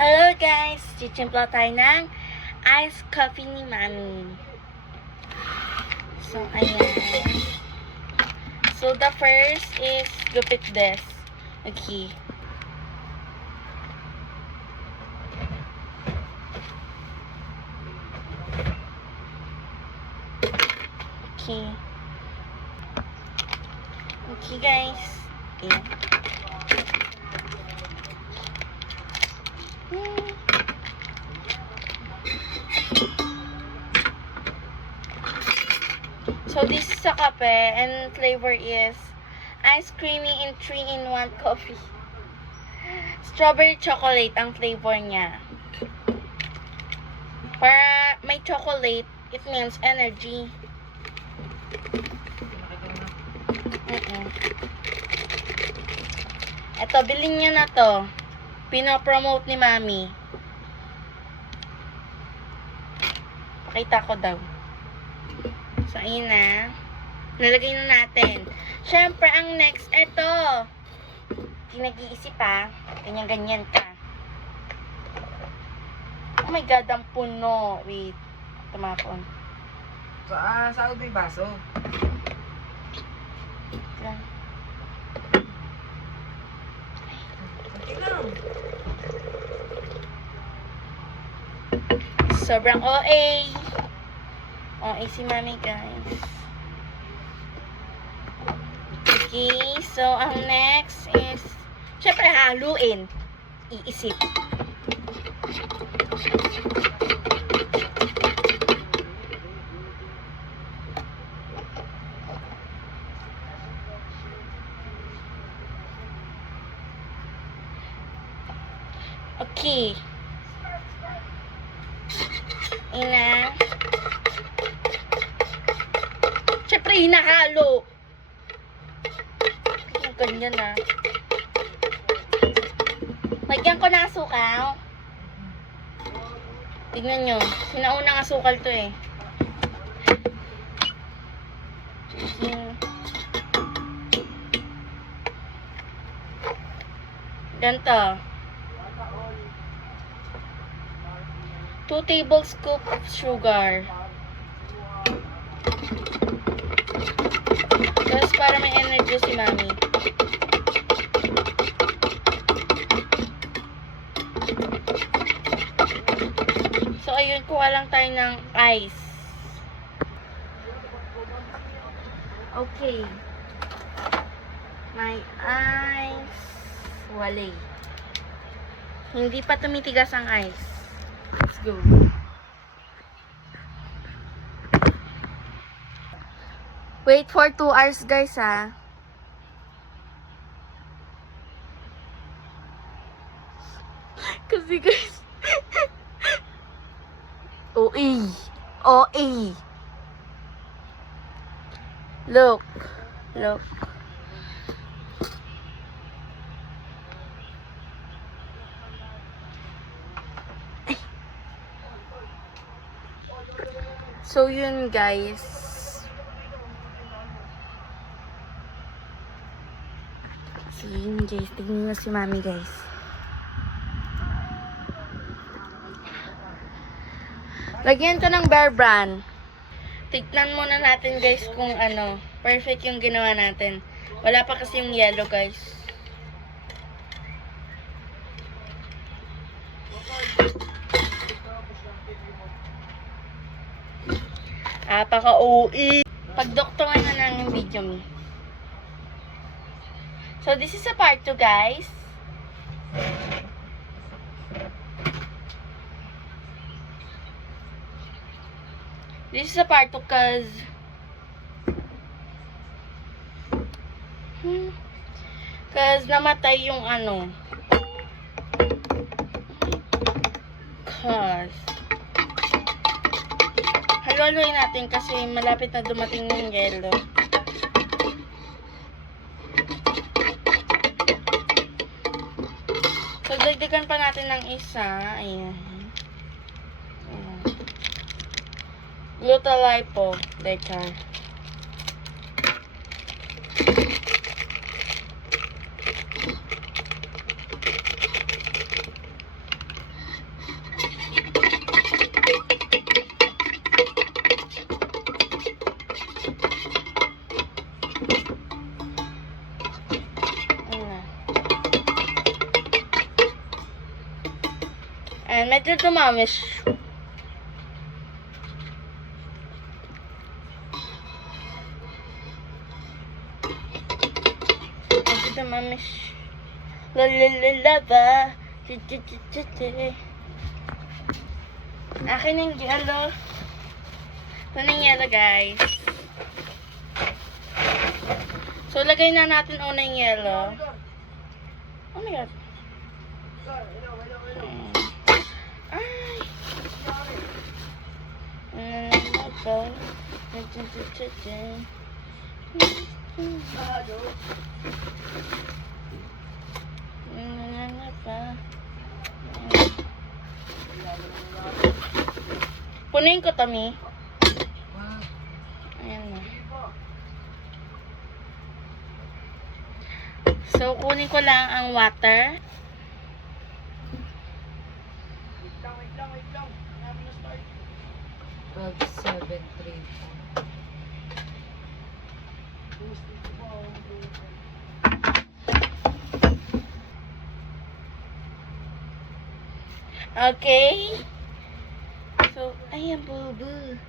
Hello guys! Chichimpla tayo ng iced coffee ni Mami. So, ayan. So, the first is gupit this. Okay. Okay. Okay guys. Ayan. So, this is a kape and flavor is ice creamy in 3-in-1 coffee. Strawberry chocolate ang flavor niya. Para may chocolate, it means energy. Ito, bilhin niyo na to. Pinopromote ni Mami. Pakita ko daw. So, ayun na. Nalagay na natin. Siyempre, ang next, ito. Nag-iisip ha. Ganyan-ganyan ka. Oh my God, ang puno. Wait. Tumapon. Saan ba yung baso? Lang. Okay lang. Sobrang OA. OA si Mami, guys. Okay, so ang next is, syempre haluin. Iisip. Okay. Ina. Siyempre, hinahalo. Ganyan na. Lagyan ko ng asukal. Tignan nyo. Sinaunang asukal to eh. Ganito. 2 tablespoons of sugar. Tapos para may energy si Mami. So, ayun, kuha lang tayo ng ice. Okay. May ice. Wale. Hindi pa tumitigas ang ice. Let's go. Wait for 2 hours, guys, ha. Kasi, guys, OA. OA. Look. Look. So, yun, guys. So, yun, guys. Tignan nyo si Mami, guys. Lagyan ko ng Bear Brand. Tignan muna natin, guys, kung ano. Perfect yung ginawa natin. Wala pa kasi yung yellow, guys. Paka-OE. Pagdoktoran na lang yung video mo. So, this is a part 2, guys. This is a part 2 cause namatay yung ano. Haluin natin kasi malapit na dumating yung yellow. So, dagdagan pa natin ng isa. Ayan. Glutathione. Decar. And medyo dumamish. Medyo dumamish. Lalalala. Akin yung yellow. Ito na yung yellow, guys. So, lagay na natin una yung yellow. Oh my God. Ay. Punin ko, Tommy. Ayan na. So, kunin ko lang ang water. Wait lang. 12:07:34. Okay. So, ayan, bubu.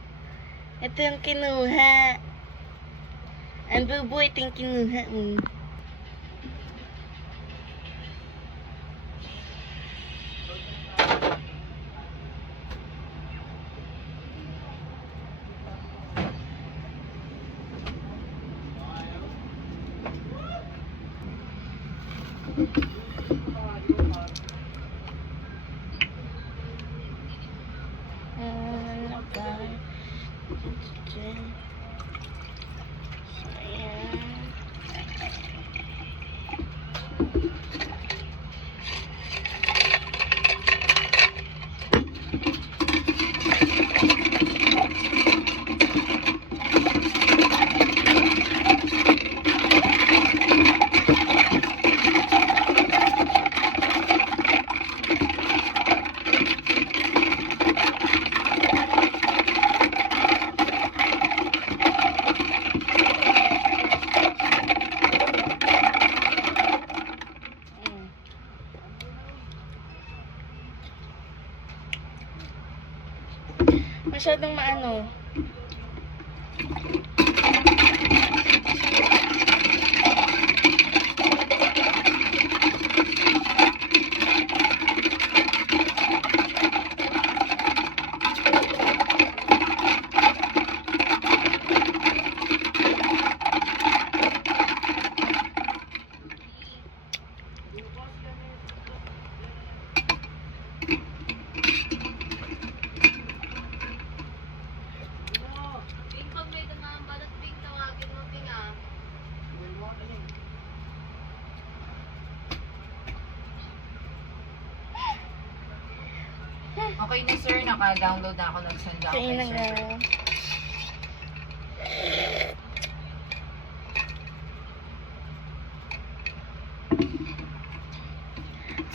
Ito yung kinuha. Ang bubu, ito yung kinuha. Masyadong maano. Okay na sir, naka-download na ako, nag-send ako Kain na kay nga. sir.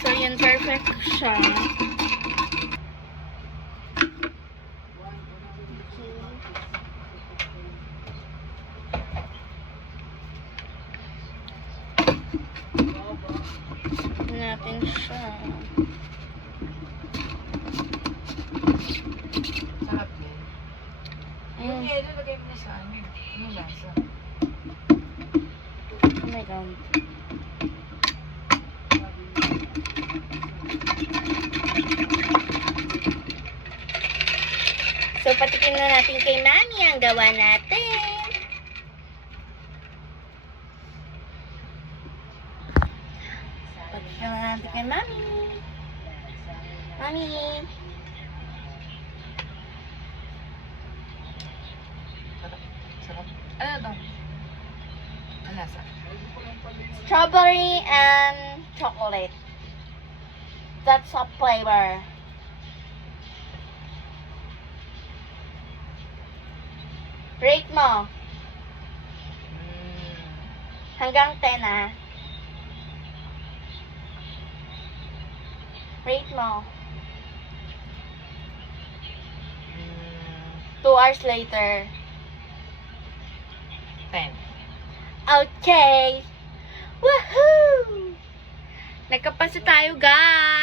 So, yun, perfect siya. Natin siya. Sarap din. Yung Mm. yellow, lagay mo na sa ano. Yung lasa. Oh my God. So, patikin na natin kay Mami ang gawa natin. Patikin na natin kay Mami. Mami. Sarap. Sarap. Ano to? Ang lasa? Strawberry and chocolate. That's a flavor. Rate mo. Hanggang 10 ah. Rate mo. 2 hours later. 10. Okay. Woohoo! Nagkapasa tayo, guys.